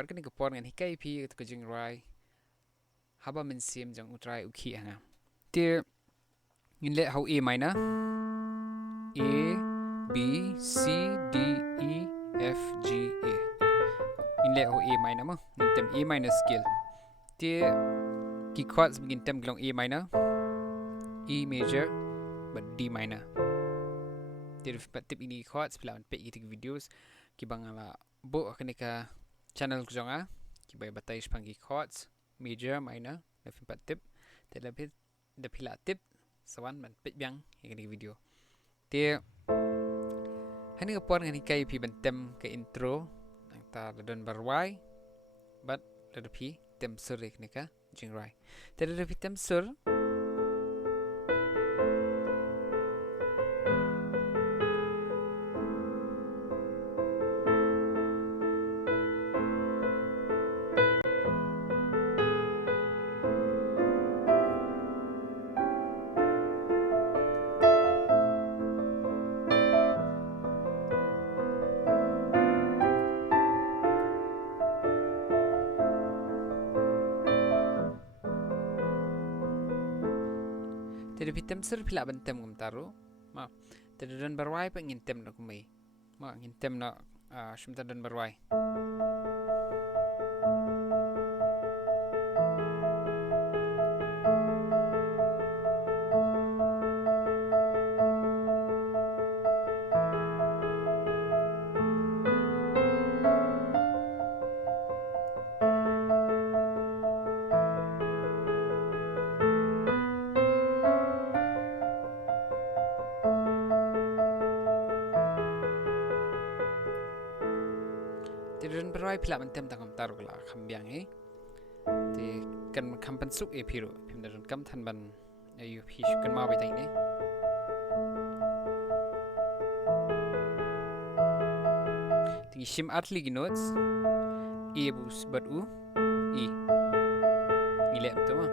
bat kan ke por ngan hikai pi ke jngrwai haba mynsiem jong Trai ukhi hanga te ngin le how A minor A B C D E F G A ngin le how A minor ma ngin tem A minor scale te ki chords begin tem glong A minor E major but D minor te tip ini chords pelan pe itik videos ki bangala bo akanika channel ko jonga ki bay batay pangi chords major minor na fin tip te lapit da pila tip sawan man pe byang ikani video te hani ka por ngani kai pi bantem ke intro ang ta don barwai but da pi tem sur iknika jingrai te da pi tem sur Jadi fitem sur pila bentem ngum taru ma tadi dan berwai pa ngintem na kumai ma ngintem na shumta dan berwai Tidurun berwai pila bentem tangam taru kala kambiang ti kan kampan suk piru pim darun kam than ban ayu pish kan ma bai tai ne ti shim atli gi notes e bus bat u e ngile betul ma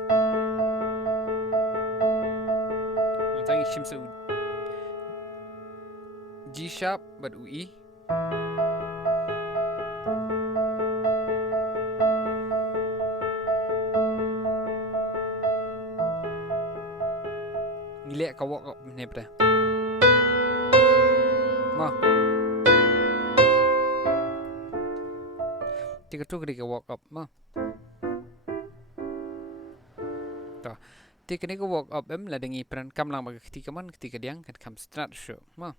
tang shim su G sharp bat u e ngile ka walk up ne bre ma tiga tu ke walk up ma ta tiga ni ke walk up la dengi peran kam lang bagi ketika man ketika diang kan kam start show ma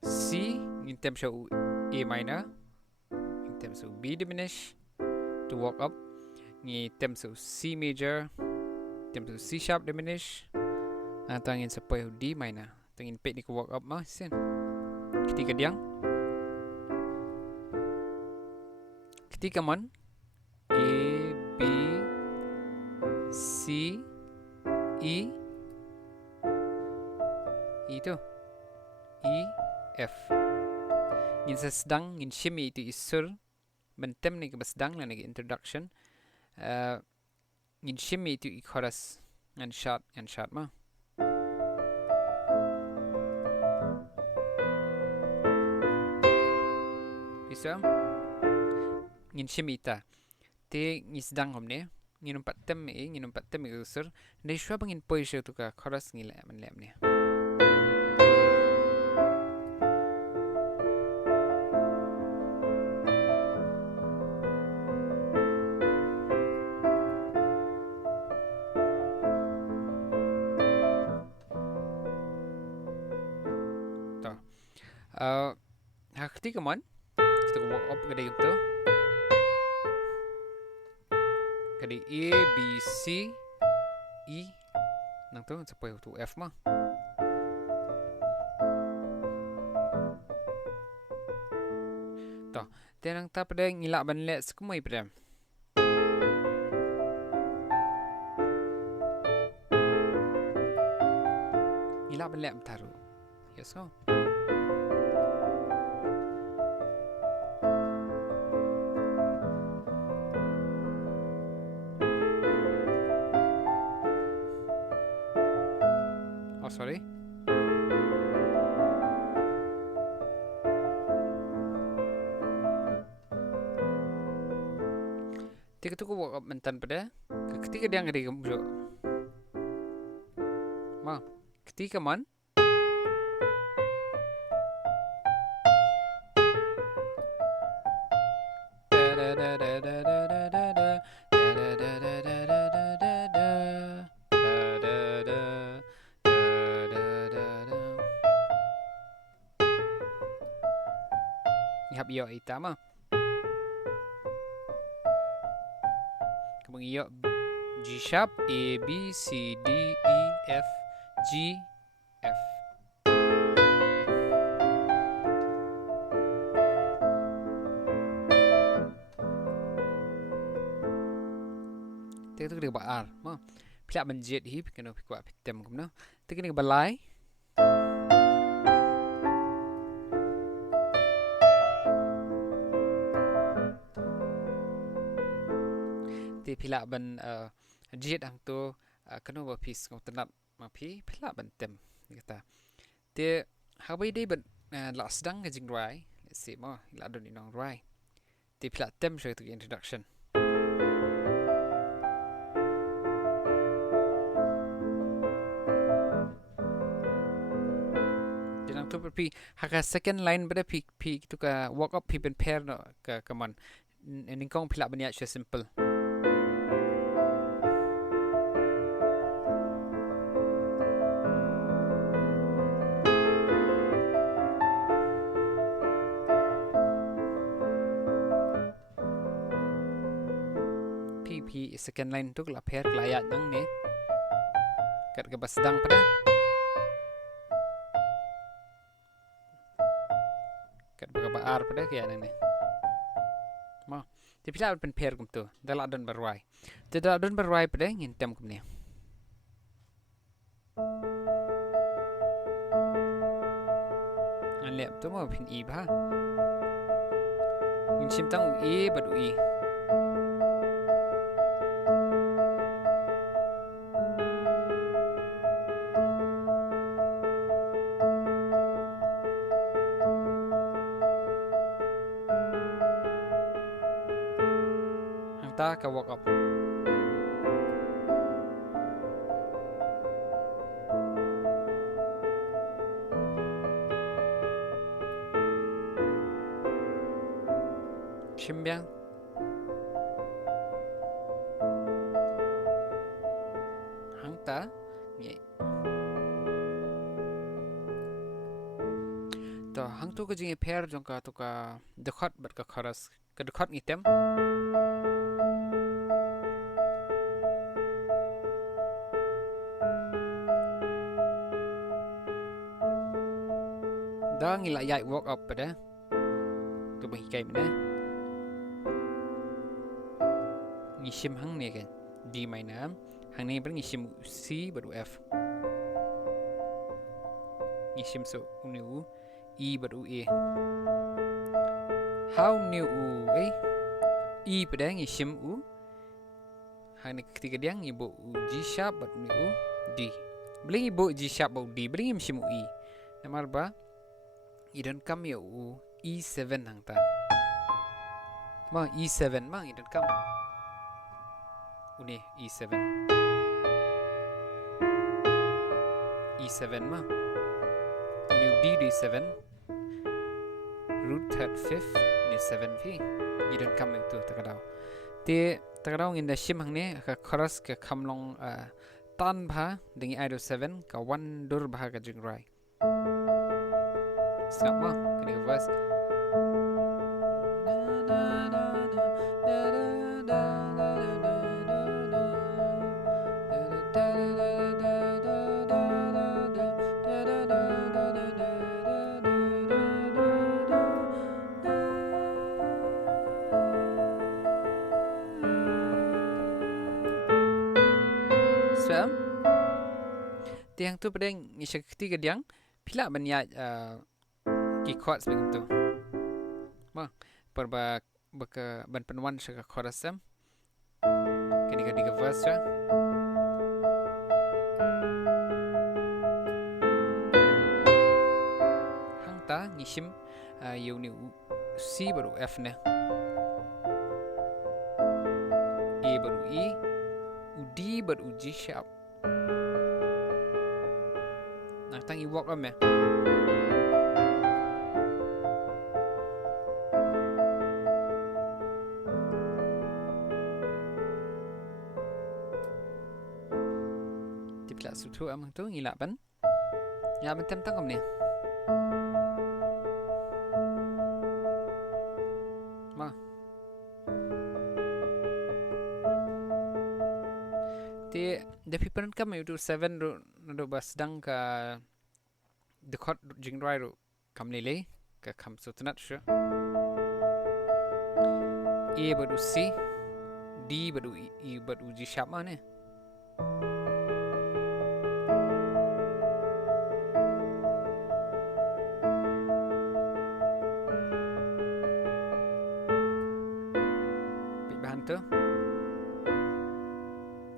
C in tem show A minor in tem show B diminish to walk up ni tem show C major tem show C sharp diminish tangin sa poy D minor tangin pe ni ko walk up ma sen ketika diang ketika man A B C E itu E F ngin sa sedang ngin shimi itu isur bentem ni ke sedang la ni introduction ngin shimi itu chorus ngan shot ma bisa ngin shimita te ngisdang homne ngin patem usur nei shwa bangin poisho tu ka chorus ngile man lem ne to hakti kaman kita walk up gede itu gede A B C E nang tu sampai tu F mah toh tenang ta pada ngilak ban let sekumai pada ngilak ban let taru yes so sorry itu ko walk up mentan pada ketika dia ngeri kembali ma ketika man Hab iyo ita ma kemudian iyo G sharp A B C D E F G F itu kena R ma pilak menjet hip kena kuat pitem kumna tu kena balai pilak ban jet hang tu kena bapis kau tenat mapi pilak ban tem kata te habai dei ban la sedang ke jngrwai si ma la don inong rwai te pilak tem show tu introduction jangan tu pi haka second line pada pi tu ka walk up pi ben pair no ka kaman ningkong pilak ban ya simple second line tu la pair layat nang ni kat ke basdang pada kat ba ar pada ke nang ni ma ti pila pen pair kum tu dala don berwai te dala don berwai pada ngin tem kum ni an lep tu ma pin i ba ngin sim tang e badu i ta ka walk up shimbyang hang ta nge to hang tu ka jing pair jong ka to ka the chord bat ka chorus ka the chord ngitem dah ngilak yai walk up pada tu bagi kai mana ngisim hang ni kan D minor hang ni ngisim C baru F ngisim so unu E baru A how new E pada ngisim U hang ni ketiga dia ngibu G sharp baru U D beli ngibu G sharp baru D beli ngisim E nomor ba idan kam ya E7 hang ta ma E7 ma idan kam uni E7 ma uni D7 root third fifth ni 7 fi idan kam itu takadau te takadau inda shim hang ne ka chorus ka kamlong tan bha dengi idol 7 ka one dur bha ka jngrwai stop ma kena verse Swam tiang tu pada ngisyak ketiga diang pila banyak Chord seperti itu. Ma, perba beka ban penuan syaka chorusam. Kini ketiga verse ya. Hang ta ngisim yu ni C baru F ne. baru G sharp. Nah, tang i walk ya. Tipla sutu amang tu ngilak ban. Ya tem tang kom ni. Ma. Ti depi peran kam itu 7 ro bas dang ka the chord jngrwai ro kam lele ka kam sutunat sure. A baru C, D baru E baru G sharp mana? Bahan tu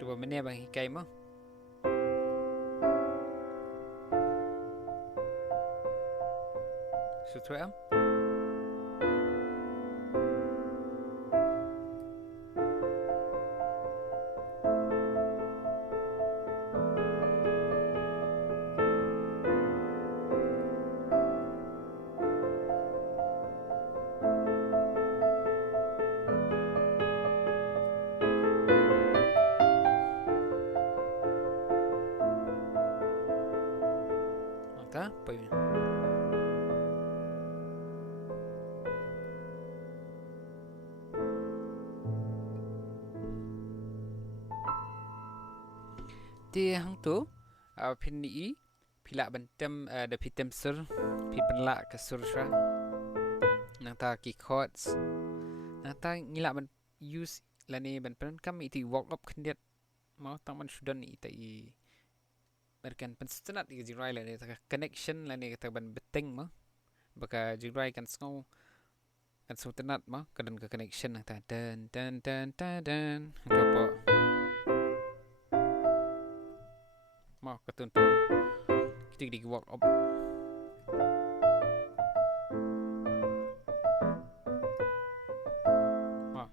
2 minit bang hikai mah. Sutu am. Maka, apa ini? Ti hang tu, pin ni pila bentem ada pitem sur, pi penla ke sur sra. Nang ta ki chords. Nang ta ngila ben use lani ben pen kam iti walk up kendiat mau tang man sudan iti berkan pensutunat di jngrwai lani ta connection lani ta ben beteng ma. Baka jngrwai kan sngau kan sutunat ma kadan ke connection nang ta dan apa mau ketun tu kita di walk up mau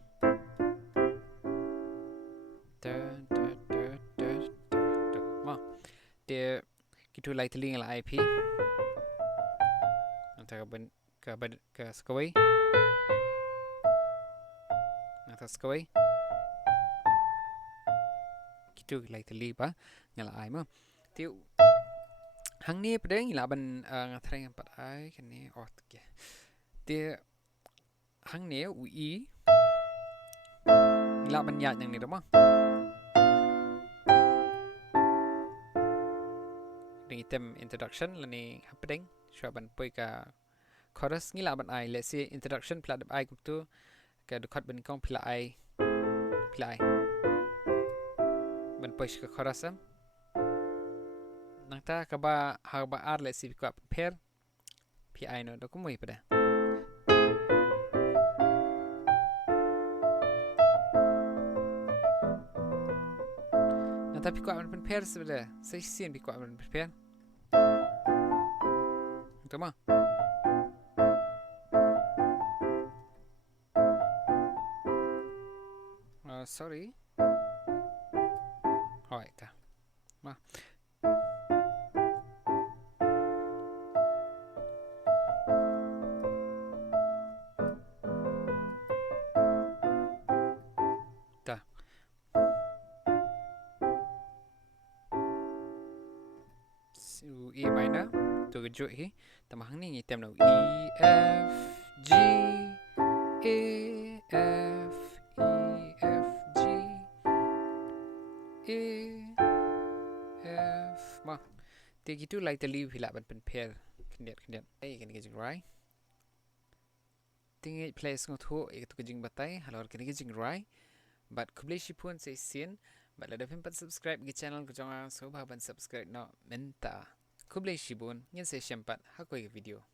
mau dia kita lagi teling lah IP antara ke skawai antara skawai kita lagi teling pa ngala ai ma tiêu hang ni pada ngila ban Trai empat ai kan ni ke dia hang ni ui ngila ban yang ni dah dengan item introduction lani happening show ban poi ka chorus ngila ban ai let's say introduction plat ai tu ka dekat ban kong pila ai ban poi ka chorus nang ta kaba haba ar let's see ko prepare pi ai no do ko moi pada nang ta pi ko ban prepare sebeda sai sien pi ko ban prepare tama sorry alright ta ma E minor tu kejut hi tambah hang ni item no E F G A F E F G A F ma ti gitu lai te liu hilak ban pen pair kendiat ai kan jngrwai tingi place ngotho e tu kejing batai halor kan jngrwai but kublai shipun sei sin but la dapat subscribe ke channel ko jong so ba ban subscribe no menta kublai shibun nyen sei sempat hakoi video